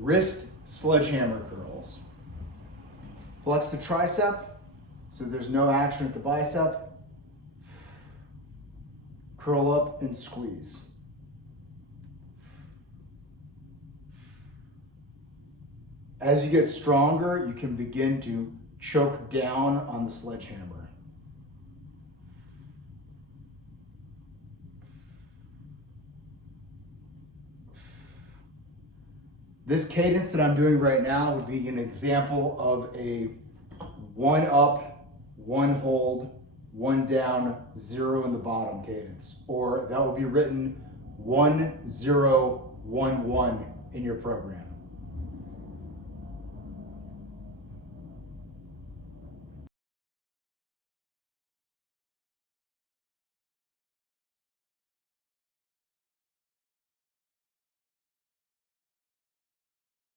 Wrist sledgehammer curls. Flex the tricep, so there's no action at the bicep. Curl up and squeeze. As you get stronger, you can begin to choke down on the sledgehammer. This cadence that I'm doing right now would be an example of a 1 up, 1 hold, 1 down, 0 in the bottom cadence. Or that would be written 1-0-1-1 in your program.